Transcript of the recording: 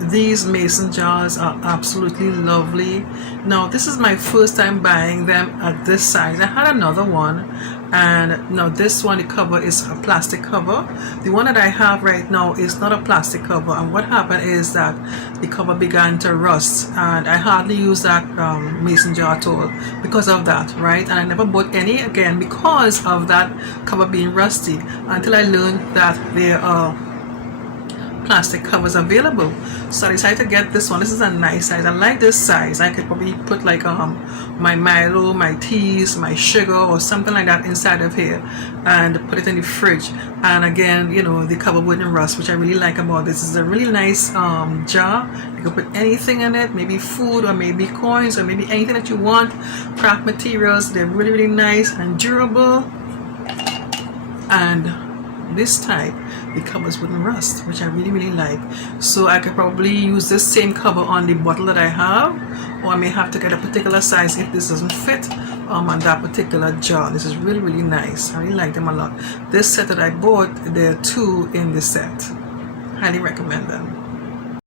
these mason jars are absolutely lovely. Now this is my first time buying them at this size. I had another one, and now this one, the cover is a plastic cover. The one that I have right now is not a plastic cover, and what happened is that the cover began to rust, and I hardly use that mason jar at all because of that, right? And I never bought any again because of that cover being rusty, until I learned that there are plastic covers available. So I decided to get this one. This is a nice size. I like this size. I could probably put like my Milo, my teas, my sugar or something like that inside of here and put it in the fridge. And again, you know, the cover wouldn't rust, which I really like about this. This is a really nice jar. You can put anything in it, maybe food or maybe coins or maybe anything that you want. Craft materials. They're really, really nice and durable. And this type, the covers wouldn't rust, which I really, really like. So I could probably use this same cover on the bottle that I have, or I may have to get a particular size if this doesn't fit on that particular jar. This is really, really nice. I really like them a lot. This set that I bought, there are 2 in this set. Highly recommend them.